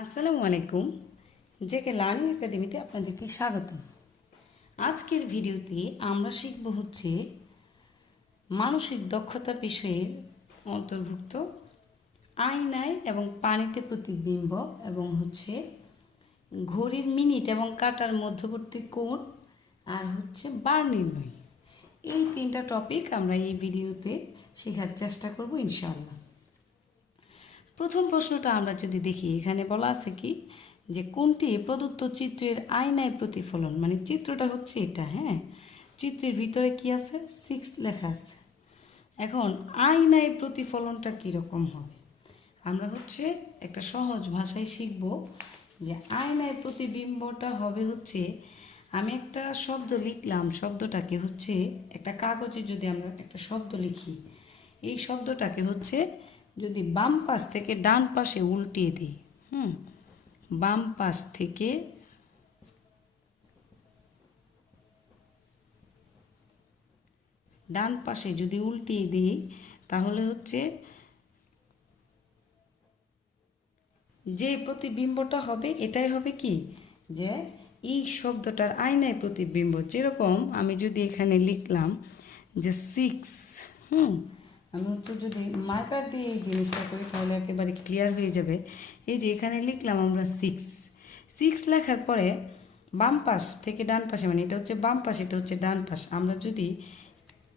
আসসালামু আলাইকুম, JK learning একাডেমিতে আপনাদেরকে স্বাগত আজকের ভিডিওতে আমরা শিখব হচ্ছে মানসিক দক্ষতা বিষয়ে অন্তর্ভুক্ত আয়নায় এবং পানিতে প্রতিবিম্ব এবং হচ্ছে ঘড়ির মিনিট এবং কাটার মধ্যবর্তী কোণ আর হচ্ছে বার নির্ণয়। এই তিনটা টপিক আমরা এই ভিডিওতে শেখার চেষ্টা করব ইনশাআল্লাহ। প্রথম প্রশ্নটা আমরা যদি দেখি, এখানে বলা আছে কি? যে কোনটি প্রদত্ত চিত্রের আয়নায় প্রতিফলন? মানে চিত্রটা হচ্ছে এটা হ্যাঁ? চিত্রের ভিতরে কি আছে? সিক্স লেখা আছে। এখন আয়নায় প্রতিফলনটা কীরকম হবে? আমরা হচ্ছে একটা সহজ ভাষায় শিখব যে আয়নায় প্রতিবিম্বটা হবে হচ্ছে, আমি একটা শব্দ লিখলাম, শব্দটাকে হচ্ছে একটা কাগজে যদি আমরা একটা শব্দ লিখি, এই শব্দটাকে হচ্ছে যদি বাম পাশ থেকে ডান পাশে উল্টিয়ে দিই, হুম, বাম পাশ থেকে ডান পাশে যদি উল্টিয়ে দিই, তাহলে হচ্ছে যে প্রতিবিম্বটা হবে, এটাই হবে কি? যে এই শব্দটার আয়নায় প্রতিবিম্ব। যেরকম আমি যদি এখানে লিখলাম যে সিক্স হুম আমি হচ্ছে যদি মার্কার দিয়ে এই জিনিসটা করি তাহলে একেবারে ক্লিয়ার হয়ে যাবে। এই যে এখানে লিখলাম আমরা সিক্স সিক্স লেখার পরে বাম পাশ থেকে ডান পাশে মানে এটা হচ্ছে বাম পাশ, এটা হচ্ছে ডান পাশ। আমরা যদি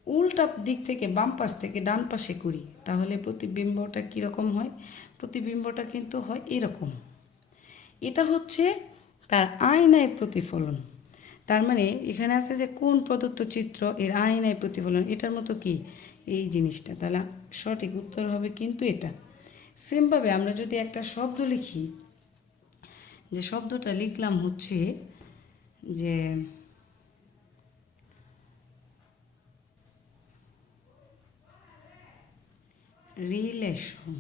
উল্টা দিক থেকে বাম পাশ থেকে ডান পাশে করি, তাহলে প্রতিবিম্বটা কীরকম হয়? প্রতিবিম্বটা কিন্তু হয় এরকম। এটা হচ্ছে তার আয়নায় প্রতিফলন। তার মানে এখানে আছে যে কোন প্রদত্ত চিত্র এর আয়নায় প্রতিফলন? এটার মতো কি? এই জিনিসটা। তাহলে সঠিক উত্তর হবে কিন্তু এটা। সেমভাবে আমরা যদি একটা শব্দ লিখি, যে শব্দটা লিখলাম হচ্ছে যে রিলেশন।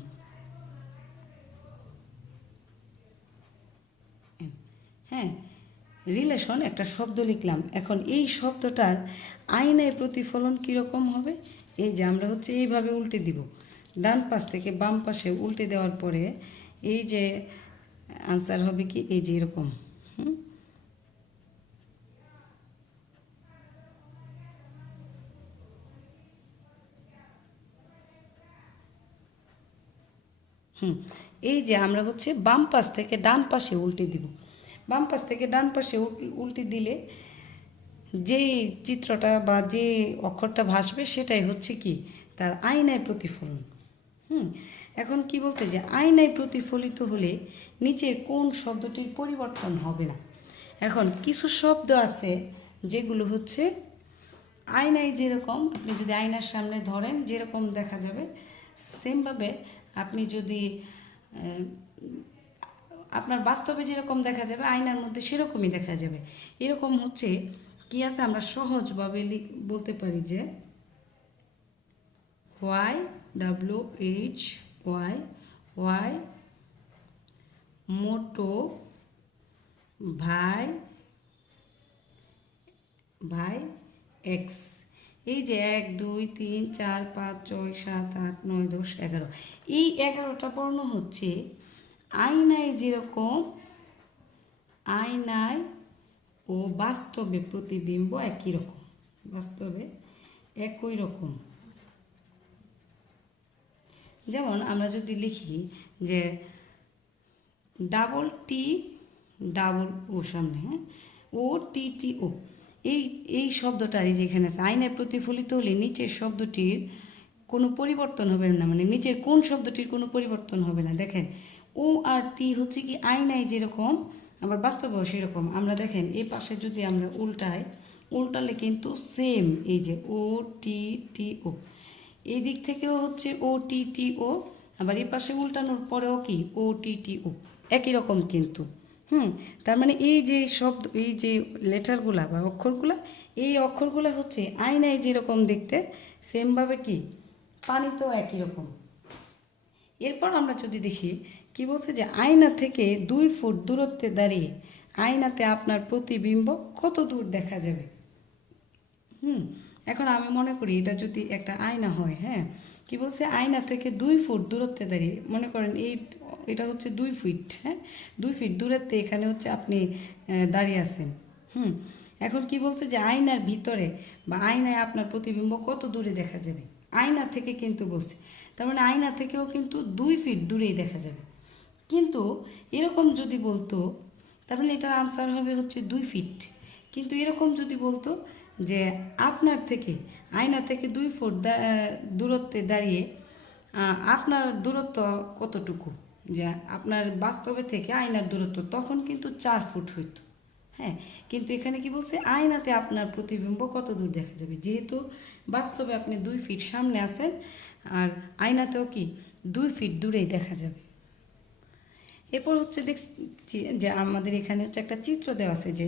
হ্যাঁ রিলেশন একটা শব্দ লিখলাম। এখন এই শব্দটার আইনের প্রতিফলন কীরকম হবে? এই যে আমরা হচ্ছে এইভাবে উল্টে দিব। ডান পাশ থেকে বাম পাশে উল্টে দেওয়ার পরে এই যে আনসার হবে কি? এই যে এরকম। হুম। এই যে আমরা হচ্ছে বাম পাশ থেকে ডান পাশে উল্টে দিব। বাম পাশ থেকে ডান পাশে উল্টে দিলে যে চিত্রটা বা যে অক্ষরটা ভাসবে সেটাই হচ্ছে কি? তার আয়নায় প্রতিফলন। হুম? এখন কি বলছে যে আয়নায় প্রতিফলিত হলে নিচের কোন শব্দটির পরিবর্তন হবে না? এখন কিছু শব্দ আছে যেগুলো হচ্ছে আয়নায় যেরকম, আপনি যদি আয়নার সামনে ধরেন যেরকম দেখা যাবে, সেমভাবে আপনি যদি আপনার বাস্তবে যেরকম দেখা যাবে, আয়নার মধ্যে সেরকমই দেখা যাবে। এরকম হচ্ছে কি আছে আমরা সহজভাবে বলতে পারি যে Y W H Y Y মোটো ভাই ভাই এক্স। এই যে এক, দুই, তিন, চার, পাঁচ, ছয়, সাত, আট, নয়, দশ, এগারো। এই এগারোটা বর্ণ হচ্ছে আয়নায় যেরকম আয়নায় ও বাস্তবে প্রতিবিম্ব একই রকম। বাস্তবে একই রকম। যেমন আমরা যদি লিখি যে ডাবল টি ডাবল ও সামনে হ্যাঁ? ও টি টি ও এই এই শব্দটার এই যে এখানে আছে আইনের প্রতিফলিত হলে নিচের শব্দটির কোনো পরিবর্তন হবে না মানে নিচের কোন শব্দটির কোনো পরিবর্তন হবে না। দেখেন ও আর টি হচ্ছে কি আয়নায় যেরকম আবার বাস্তবেও সেরকম। আমরা দেখেন, এই পাশে যদি আমরা উল্টাই, উল্টালে কিন্তু সেম এই যে ও টি টি ও এই দিক থেকেও হচ্ছে ও টি টি ও আবার এই পাশে উল্টানোর পরেও কি? ও টি টি ও একই রকম কিন্তু। হুম? তার মানে এই যে শব্দ, এই যে লেটারগুলা বা অক্ষরগুলা, এই অক্ষরগুলা হচ্ছে আয়নায় যেরকম দেখতে সেমভাবে কি? পানি তো একই রকম। এরপর আমরা যদি দেখি কি বলছে যে আয়না থেকে দুই ফুট দূরত্বে দাঁড়িয়ে আয়নাতে আপনার প্রতিবিম্ব কত দূর দেখা যাবে? হুম, এখন আমি মনে করি এটা যদি একটা আয়না হয় হ্যাঁ? কি বলছে? আয়না থেকে দুই ফুট দূরত্বে দাঁড়িয়ে, মনে করেন এই, এটা হচ্ছে দুই ফিট হ্যাঁ? দুই ফিট দূরত্বে এখানে হচ্ছে আপনি দাঁড়িয়ে আছেন, হুম? এখন কি বলছে যে আয়নার ভিতরে বা আয়নায় আপনার প্রতিবিম্ব কত দূরে দেখা যাবে? আয়না থেকে কিন্তু বলছে। তার মানে আয়না থেকেও কিন্তু দুই ফিট দূরেই দেখা যাবে। কিন্তু এরকম যদি বলতো, তার মানে এটার আনসার হবে হচ্ছে দুই ফিট কিন্তু এরকম যদি বলতো যে আপনার থেকে, আয়না থেকে দুই ফুট দূরত্বে দাঁড়িয়ে আপনার দূরত্ব কতটুকু? যে আপনার বাস্তবে থেকে আয়নার দূরত্ব তখন কিন্তু চার ফুট হইতো। হ্যাঁ কিন্তু এখানে কি বলছে? আয়নাতে আপনার প্রতিবিম্ব কত দূর দেখা যাবে? যেহেতু বাস্তবে আপনি দুই ফিট সামনে আছেন, আর আয়নাতেও কি দুই ফিট দূরেই দেখা যাবে। এরপর হচ্ছে দেখছি যে আমাদের এখানে হচ্ছে একটা চিত্র দেওয়া আছে যে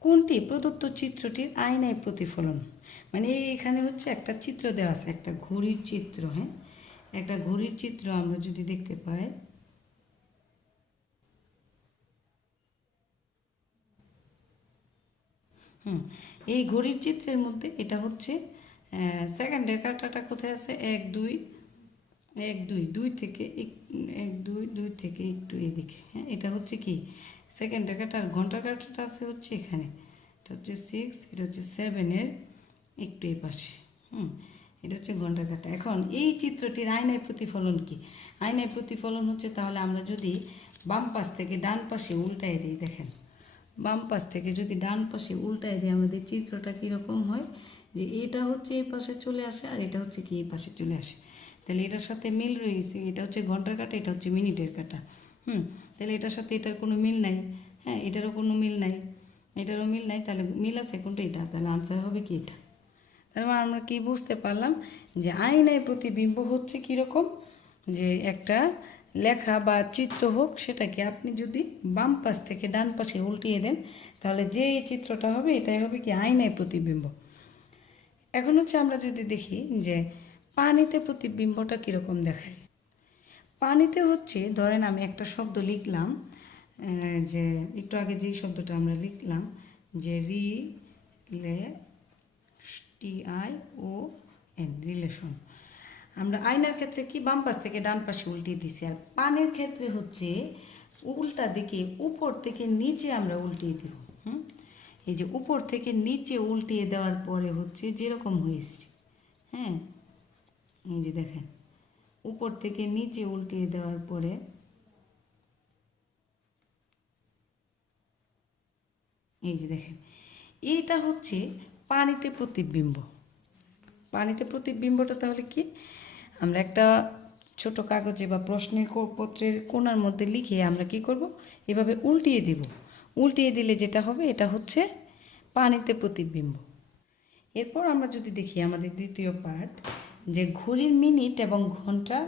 কোনটি প্রদত্ত চিত্রটির আয়নায় প্রতিফলন? মানে এখানে হচ্ছে একটা চিত্র দেওয়া আছে, একটা ঘড়ির চিত্র হ্যাঁ? একটা ঘড়ির চিত্র আমরা যদি দেখতে পাই। হুম, এই ঘড়ির চিত্রের মধ্যে এটা হচ্ছে সেকেন্ডের কাটাটা কোথায় আছে? এক, দুই এক, দুই দুই থেকে এক- এক, দুই দুই থেকে একটু এদিকে। হ্যাঁ এটা হচ্ছে কি? সেকেন্ডের কাটা আর ঘণ্টার কাটাটা আছে হচ্ছে এখানে। এটা হচ্ছে সিক্স এটা হচ্ছে সেভেনের একটু এই পাশে হুম, এটা হচ্ছে ঘণ্টার কাটা। এখন এই চিত্রটির আয়নায় প্রতিফলন কি? আয়নায় প্রতিফলন হচ্ছে তাহলে আমরা যদি বাম পাশ থেকে ডান পাশে উল্টায় দিই, দেখেন। বাম পাশ থেকে যদি ডান পাশে উল্টায় দিই, আমাদের চিত্রটা কীরকম হয়? যে এটা হচ্ছে এই পাশে চলে আসে আর এটা হচ্ছে কি? এই পাশে চলে আসে। তাহলে এটার সাথে মিল রয়েছে, এটা হচ্ছে ঘণ্টার কাটা, এটা হচ্ছে মিনিটের কাটা। হুম, তাহলে এটার সাথে এটার কোনো মিল নাই। হ্যাঁ এটারও কোনো মিল নাই। এটারও মিল নাই, তাহলে মিল আছে কোনটা এটা? তাহলে আনসার হবে কি এটা? তার মানে আমরা কি বুঝতে পারলাম যে আয়নায় প্রতিবিম্ব হচ্ছে কীরকম? যে একটা লেখা বা চিত্র হোক, সেটাকে আপনি যদি বাম পাশ থেকে ডান পাশে উল্টিয়ে দেন, তাহলে যে এই চিত্রটা হবে, এটাই হবে কি আয়নায় প্রতিবিম্ব। এখন হচ্ছে আমরা যদি দেখি যে পানিতে প্রতিবিম্বটা কীরকম দেখায়? পানিতে হচ্ছে, ধরেন আমি একটা শব্দ লিখলাম যে একটু আগে যেই শব্দটা আমরা লিখলাম, যে re la T I O N relation. আমরা আয়নার ক্ষেত্রে কি বাম পাশ থেকে ডান পাশে উল্টিয়ে দিছি, আর পানির ক্ষেত্রে হচ্ছে উল্টা দিকে উপর থেকে নিচে আমরা উল্টিয়ে দিব, হুম? এই যে উপর থেকে নিচে উল্টিয়ে দেওয়ার পরে হচ্ছে যেরকম হয়েছে হ্যাঁ? এই যে দেখেন, উপর থেকে নিচে উল্টিয়ে দেওয়ার পরে এই যে দেখেন এইটা হচ্ছে পানিতে প্রতিবিম্ব। পানিতে প্রতিবিম্বটা তাহলে কি? আমরা একটা ছোট কাগজে বা প্রশ্নের পত্রের কোণার মধ্যে লিখে আমরা কি করব? এভাবে উল্টিয়ে দিব। উল্টিয়ে দিলে যেটা হবে, এটা হচ্ছে পানিতে প্রতিবিম্ব। এরপর আমরা যদি দেখি আমাদের দ্বিতীয় পার্ট যে ঘড়ির মিনিট এবং ঘণ্টা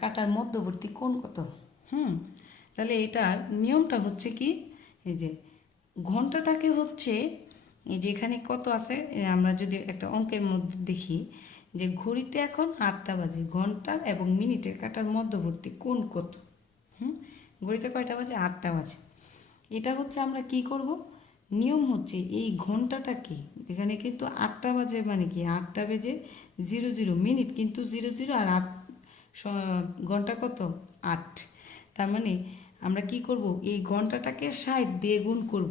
কাটার মধ্যবর্তী কোণ কত? হুম? তাহলে এটার নিয়মটা হচ্ছে কি? এই যে ঘন্টাটাকে হচ্ছে এই যে এখানে কত আছে? আমরা যদি একটা অঙ্কের মধ্যে দেখি যে ঘড়িতে এখন আটটা বাজে ঘণ্টার এবং মিনিটের কাটার মধ্যবর্তী কোন কত? হুম? ঘড়িতে কয়টা বাজে? আটটা বাজে। এটা হচ্ছে আমরা কি করব? নিয়ম হচ্ছে এই ঘন্টাটাকে এখানে কিন্তু আটটা বাজে মানে কি? আটটা বেজে জিরো জিরো মিনিট, কিন্তু জিরো জিরো আর আট ঘণ্টা কত? আট। তার মানে আমরা কি করব? এই ঘন্টাটাকে ষাট দিয়ে গুণ করব।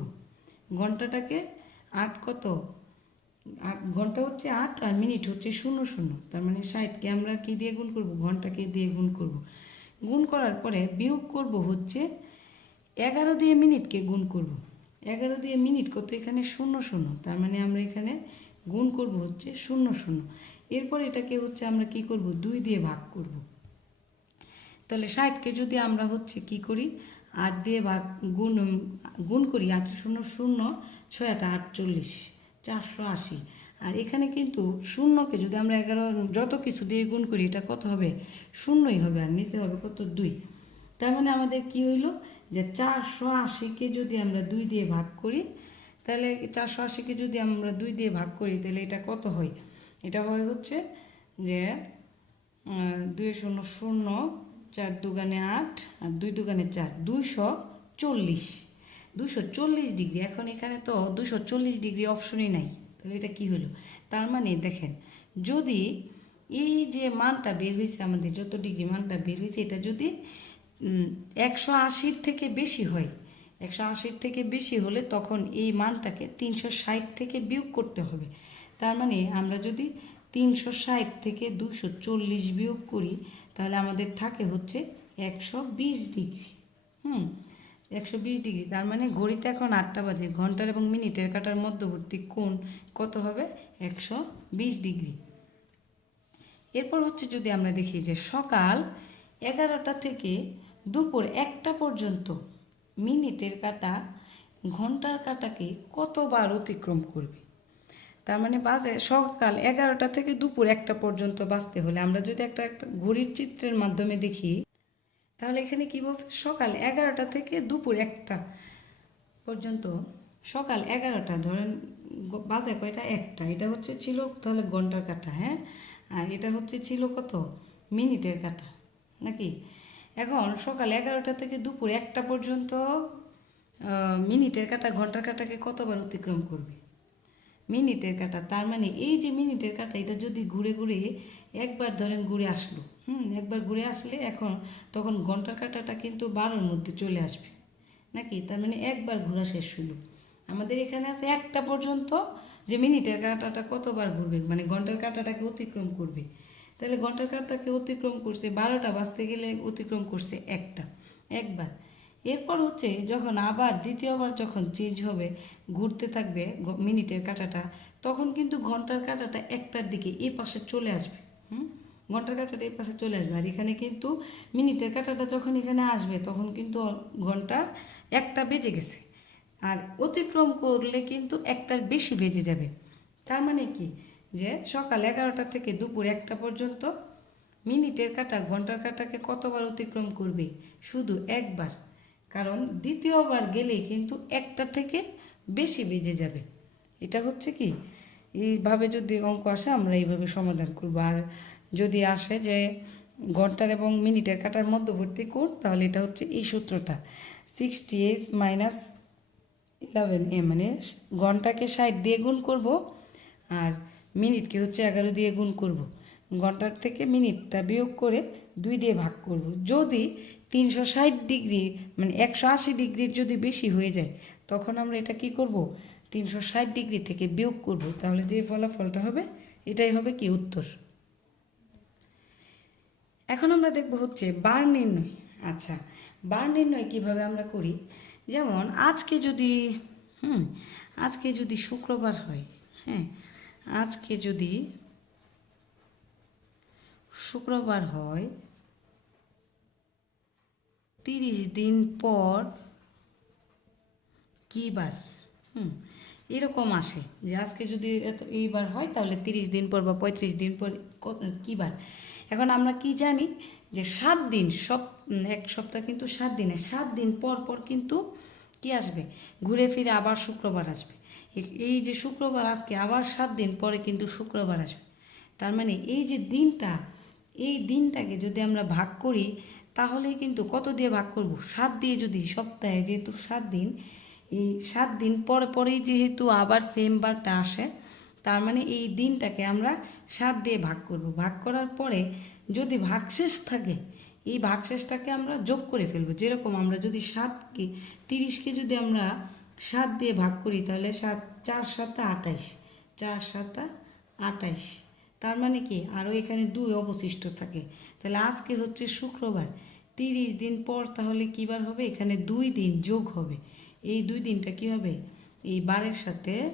ঘন্টাটাকে আট কত? আট, ঘণ্টা হচ্ছে আট আর মিনিট হচ্ছে শূন্য শূন্য। তার মানে ষাটকে আমরা কি দিয়ে গুণ করব? ঘন্টাকে দিয়ে গুণ করব। গুণ করার পরে বিয়োগ করব হচ্ছে এগারো দিয়ে মিনিটকে গুণ করব। এগারো দিয়ে মিনিট কত? এখানে শূন্য শূন্য। তার মানে আমরা এখানে গুণ করব হচ্ছে শূন্য শূন্য। এরপর এটাকে হচ্ছে আমরা কি করব? দুই দিয়ে ভাগ করব। তাহলে ষাটকে যদি আমরা হচ্ছে কি করি? আট দিয়ে ভাগ গুণ গুণ করি, আট শূন্য শূন্য, ছয় আট আটচল্লিশ চারশো আশি। আর এখানে কিন্তু শূন্যকে যদি আমরা এগারো, যত কিছু দিয়ে গুণ করি, এটা কত হবে? শূন্যই হবে, আর নিচে হবে কত? দুই। তার মানে আমাদের কি হইল যে চারশো আশিকে যদি আমরা দুই দিয়ে ভাগ করি, তাহলে চারশো আশিকে যদি আমরা দুই দিয়ে ভাগ করি, তাহলে এটা কত হয়? এটা হয় হচ্ছে যে দুই শূন্য শূন্য চার দুগানে আট আর দুই দুগানে চার, দুইশো চল্লিশ। দুশো চল্লিশ ডিগ্রি। এখন এখানে তো দুশো চল্লিশ ডিগ্রি অপশনই নাই। তাহলে এটা কি হলো তার মানে দেখেন, যদি এই যে মানটা বের হয়েছে আমাদের, যত ডিগ্রি মানটা বের হয়েছে এটা যদি একশো আশির থেকে বেশি হয়। একশো আশির থেকে বেশি হলে তখন এই মানটাকে তিনশো ষাট থেকে বিয়োগ করতে হবে। তার মানে আমরা যদি তিনশো ষাট থেকে দুশো চল্লিশ বিয়োগ করি, তাহলে আমাদের থাকে হচ্ছে একশো বিশ ডিগ্রি। হুম, একশো বিশ ডিগ্রি। তার মানে ঘড়িতে এখন আটটা বাজে, ঘণ্টার এবং মিনিটের কাটার মধ্যবর্তী কোণ কত হবে? একশো বিশ ডিগ্রি। এরপর হচ্ছে যদি আমরা দেখি যে সকাল এগারোটা থেকে দুপুর একটা পর্যন্ত মিনিটের কাটা, ঘণ্টার কাটাকে কতবার অতিক্রম করবে? তার মানে বাজে সকাল এগারোটা থেকে দুপুর একটা পর্যন্ত বাঁচতে হলে। আমরা যদি একটা একটা ঘড়ির চিত্রের মাধ্যমে দেখি, তাহলে এখানে কি বলছে? সকাল এগারোটা থেকে দুপুর একটা পর্যন্ত। সকাল এগারোটা, ধরেন বাজে কয়টা? একটা। এটা হচ্ছে ছিল তাহলে ঘণ্টার কাটা হ্যাঁ? আর এটা হচ্ছে ছিল কত? মিনিটের কাটা, নাকি? এখন সকাল এগারোটা থেকে দুপুর একটা পর্যন্ত মিনিটের কাটা, ঘণ্টার কাটাকে কতবার অতিক্রম করবে? মিনিটের কাটা, তার মানে এই যে মিনিটের কাটা, এটা যদি ঘুরে ঘুরে একবার ধরেন ঘুরে আসলো, হুম, একবার ঘুরে আসলে এখন তখন ঘণ্টার কাটাটা কিন্তু বারোর মধ্যে চলে আসবে। নাকি? তার মানে একবার ঘোরা শেষ হলো। আমাদের এখানে আছে একটা পর্যন্ত যে মিনিটের কাটাটা কতবার ঘুরবে মানে ঘণ্টার কাটাটাকে অতিক্রম করবে। তাহলে ঘণ্টার কাটাকে অতিক্রম করছে? বারোটা বাজতে গেলে অতিক্রম করছে একটা। একবার। এরপর হচ্ছে যখন আবার দ্বিতীয়বার যখন চেঞ্জ হবে, ঘুরতে থাকবে মিনিটের কাটাটা, তখন কিন্তু ঘণ্টার কাটাটা একটার দিকে এই পাশে চলে আসবে। হুম? ঘণ্টার কাটাটা এই পাশে চলে আসবে। আর এখানে কিন্তু মিনিটের কাটাটা যখন এখানে আসবে, তখন কিন্তু ঘণ্টা একটা বেজে গেছে। আর অতিক্রম করলে কিন্তু একটার বেশি বেজে যাবে। তার মানে কি? যে সকাল এগারোটা থেকে দুপুর একটা পর্যন্ত মিনিটের কাটা, ঘণ্টার কাটাকে কতবার অতিক্রম করবে? শুধু একবার। কারণ দ্বিতীয়বার গেলেই কিন্তু একটা থেকে বেশি বেজে যাবে। এটা হচ্ছে কি? এইভাবে যদি অঙ্ক আসে, আমরা এইভাবে সমাধান করব। আর যদি আসে যে ঘণ্টার এবং মিনিটের কাটার মধ্যবর্তী কোণ, তাহলে এটা হচ্ছে এই সূত্রটা। সিক্সটি এইট মাইনাস ইলেভেন এ মানে ঘন্টাকে ষাট দিয়ে গুণ করব। আর মিনিটকে হচ্ছে এগারো দিয়ে গুণ করব। ঘণ্টার থেকে মিনিটটা বিয়োগ করে দুই দিয়ে ভাগ করব। যদি তিনশো ষাট ডিগ্রি মানে একশো আশি ডিগ্রির যদি বেশি হয়ে যায়, তখন আমরা এটা কি করব? তিনশো ষাট ডিগ্রি থেকে বিয়োগ করব। তাহলে যে ফলাফলটা হবে, এটাই হবে কি উত্তর? এখন আমরা দেখব হচ্ছে বার নির্ণয়। আচ্ছা বার নির্ণয় কীভাবে আমরা করি? যেমন আজকে যদি, হুম, আজকে যদি শুক্রবার হয় হ্যাঁ আজকে যদি শুক্রবার হয়, তিরিশ দিন পর কি বার? হুম, এরকম আসে যে আজকে যদি এত এইবার হয়, তাহলে তিরিশ দিন পর বা পঁয়ত্রিশ দিন পর কী বার? এখন আমরা কি জানি যে সাত দিন সপ এক সপ্তাহ কিন্তু সাত দিনে, সাত দিন পর পর কিন্তু কি আসবে? ঘুরে ফিরে আবার শুক্রবার আসবে। এই যে শুক্রবার, আজকে আবার সাত দিন পরে কিন্তু শুক্রবার আসবে। তার মানে এই যে দিনটা, এই দিনটাকে যদি আমরা ভাগ করি, তাহলে কিন্তু কত দিয়ে ভাগ করব? সাত দিয়ে যদি সপ্তাহে যেহেতু সাত দিন, এই সাত দিন পরে পরেই যেহেতু আবার সেম বারটা আসে, তার মানে এই দিনটাকে আমরা সাত দিয়ে ভাগ করব। ভাগ করার পরে যদি ভাগশেষ থাকে, এই ভাগশেষটাকে আমরা যোগ করে ফেলব। যেরকম আমরা যদি সাতকে, তিরিশকে যদি আমরা সাত দিয়ে ভাগ করি, তাহলে সাত, চার সাতটা আটাইশ চার সাতটা আটাইশ তার মানে কি? আরও এখানে দুই অবশিষ্ট থাকে। তাহলে আজকে হচ্ছে শুক্রবার, তিরিশ দিন পর তাহলে কী বার হবে? এখানে দুই দিন যোগ হবে। এই দুই দিনটা কি হবে? এই বারের সাথে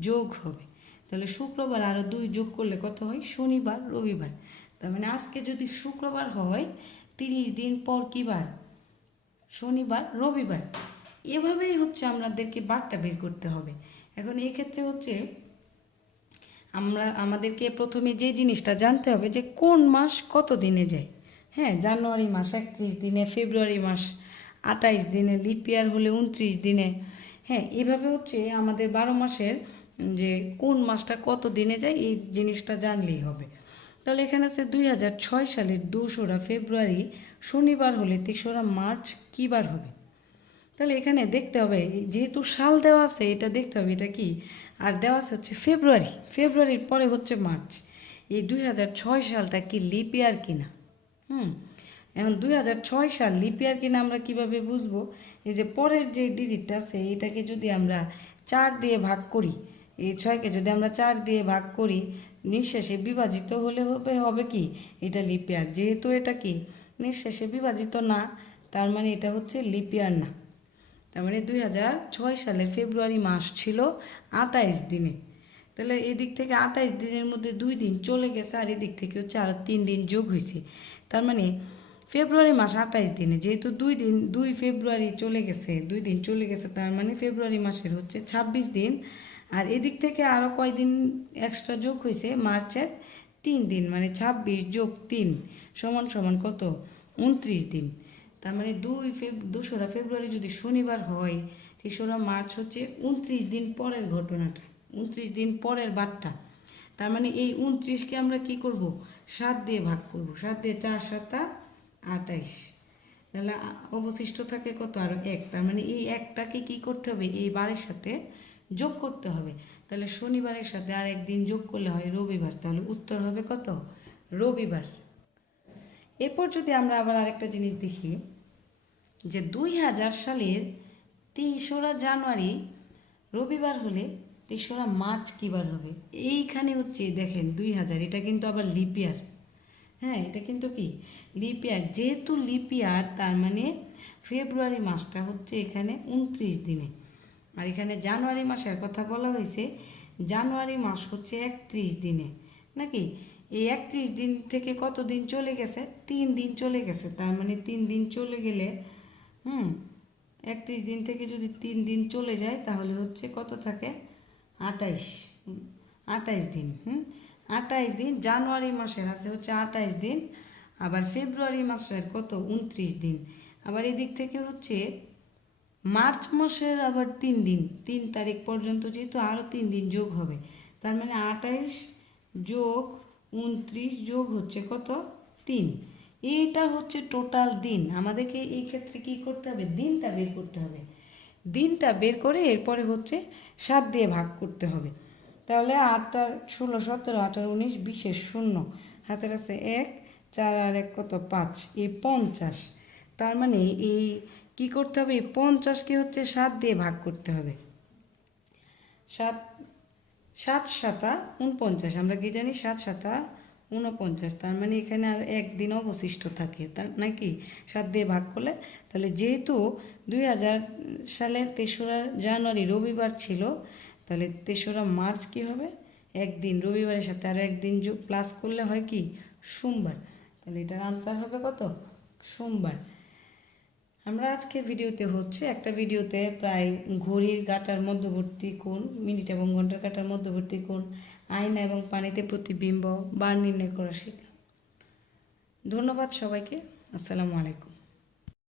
যোগ হবে। তাহলে শুক্রবার আরও দুই যোগ করলে কত হয়? শনিবার, রবিবার। তার মানে আজকে যদি শুক্রবার হয়, তিরিশ দিন পর কী বার? শনিবার, রবিবার। এভাবেই হচ্ছে আমাদেরকে বারটা বের করতে হবে। এখন এই ক্ষেত্রে হচ্ছে আমরা, আমাদেরকে প্রথমে যে জিনিসটা জানতে হবে যে কোন মাস কত দিনে যায়। হ্যাঁ জানুয়ারি মাস একত্রিশ দিনে, ফেব্রুয়ারি মাস আঠাইশ দিনে লিপিয়ার হলে উনত্রিশ দিনে। হ্যাঁ এভাবে হচ্ছে আমাদের বারো মাসের যে কোন মাসটা কত দিনে যায় এই জিনিসটা জানলেই হবে। তাহলে এখানে আছে দুই হাজার ছয় সালের দোসরা ফেব্রুয়ারি, শনিবার হলে তেসরা মার্চ কী বার হবে? তাহলে এখানে দেখতে হবে, যেহেতু সাল দেওয়া আছে, এটা দেখতে হবে, এটা কি? আর দেওয়া আছে হচ্ছে ফেব্রুয়ারি, ফেব্রুয়ারির পরে হচ্ছে মার্চ। এই দুই হাজার ছয় সালটা কি লিপ ইয়ার কিনা হুম, এখন দুই হাজার ছয় সাল লিপিয়ার কিনা আমরা কীভাবে বুঝব? এই যে পরের যে ডিজিটটা আছে, এটাকে যদি আমরা চার দিয়ে ভাগ করি, এই ছয়কে যদি আমরা চার দিয়ে ভাগ করি, নিঃশেষে বিভাজিত হলে হবে হবে কি? এটা লিপিয়ার যেহেতু এটা কি? নিঃশেষে বিভাজিত না, তার মানে এটা হচ্ছে লিপিয়ার না। তার মানে দুই হাজার ছয় সালের ফেব্রুয়ারি মাস ছিল আটাইশ দিনে। তাহলে এদিক থেকে আটাইশ দিনের মধ্যে দুই দিন চলে গেছে আর এদিক থেকে হচ্ছে আর তিন দিন যোগ হয়েছে। তার মানে ফেব্রুয়ারি মাস আটাইশ দিনে যেহেতু দুই দিন, দুই ফেব্রুয়ারি চলে গেছে, দুই দিন চলে গেছে, তার মানে ফেব্রুয়ারি মাসের হচ্ছে ছাব্বিশ দিন। আর এদিক থেকে আরও কয়দিন এক্সট্রা যোগ হয়েছে? মার্চের তিন দিন মানে ছাব্বিশ যোগ তিন সমান সমান কত? উনত্রিশ দিন। তার মানে দুই ফেব দোসরা ফেব্রুয়ারি যদি শনিবার হয়, তেসরা মার্চ হচ্ছে উনত্রিশ দিন পরের ঘটনাটা, উনত্রিশ দিন পরের বারটা। তার মানে এই উনত্রিশকে আমরা কি করব? সাত দিয়ে ভাগ করব। সাত দিয়ে চার, সাতা আটাইশ তাহলে অবশিষ্ট থাকে কত? আর এক। তার মানে এই একটাকে কি করতে হবে? এই বারের সাথে যোগ করতে হবে। তাহলে শনিবারের সাথে আর একদিন যোগ করলে হয় রবিবার। তাহলে উত্তর হবে কত? রবিবার। এরপর যদি আমরা আবার আরেকটা জিনিস দেখি যে দুই হাজার সালের তেসরা জানুয়ারি রবিবার হলে তেসরা মার্চ কিবার হবে? এইখানে হচ্ছে দেখেন দুই হাজার, এটা কিন্তু আবার লিপিয়ার হ্যাঁ এটা কিন্তু কি? লিপিয়ার যেহেতু লিপিয়ার তার মানে ফেব্রুয়ারি মাসটা হচ্ছে এখানে উনত্রিশ দিনে। আর এখানে জানুয়ারি মাসের কথা বলা হয়েছে, জানুয়ারি মাস হচ্ছে একত্রিশ দিনে। নাকি? এই একত্রিশ দিন থেকে কত দিন চলে গেছে? তিন দিন চলে গেছে। তার মানে তিন দিন চলে গেলে হুম, একত্রিশ দিন থেকে যদি তিন দিন চলে যায়, তাহলে হচ্ছে কত থাকে? আটাইশ আটাইশ দিন, হুম আটাইশ দিন, জানুয়ারি মাসের আছে হচ্ছে আটাইশ দিন, আবার ফেব্রুয়ারি মাসের কত? উনত্রিশ দিন। আবার এদিক থেকে হচ্ছে মার্চ মাসের আবার তিন দিন, তিন তারিখ পর্যন্ত যেহেতু আরও তিন দিন যোগ হবে, তার মানে আটাইশ যোগ উনত্রিশ যোগ হচ্ছে কত? তিন। এইটা হচ্ছে টোটাল দিন। আমাদেরকে এই ক্ষেত্রে কি করতে হবে? দিনটা বের করতে হবে। দিনটা বের করে এরপরে হচ্ছে সাত দিয়ে ভাগ করতে হবে। তাহলে আটটার ষোলো, সতেরো, আঠারো, উনিশ, বিশের শূন্য। হাতের আছে এক, চার আর এক কত? পাঁচ। এই পঞ্চাশ। তার মানে এই কি করতে হবে? এই পঞ্চাশকে হচ্ছে সাত দিয়ে ভাগ করতে হবে। সাত সাত সাতা, উনপঞ্চাশ। আমরা কি জানি? সাত সাতা উনপঞ্চাশ তার মানে এখানে আর একদিন অবশিষ্ট থাকে, তার নাকি সাত দিয়ে ভাগ করলে? তাহলে যেহেতু দুই হাজার সালের তেসরা জানুয়ারি রবিবার ছিল, তাহলে তেসরা মার্চ কি হবে? একদিন, রবিবারের সাথে আরও একদিন যোগ প্লাস করলে হয় কি? সোমবার। তাহলে এটার আনসার হবে কত? সোমবার। আমরা আজকে ভিডিওতে হচ্ছে একটা ভিডিওতে প্রায় ঘড়ির কাটার মধ্যবর্তী কোণ, মিনিট এবং ঘণ্টার কাটার মধ্যবর্তী কোণ আয়না এবং পানিতে প্রতিবিম্ব বার নির্ণয় করা শিখলাম ধন্যবাদ সবাইকে। আসসালামু আলাইকুম।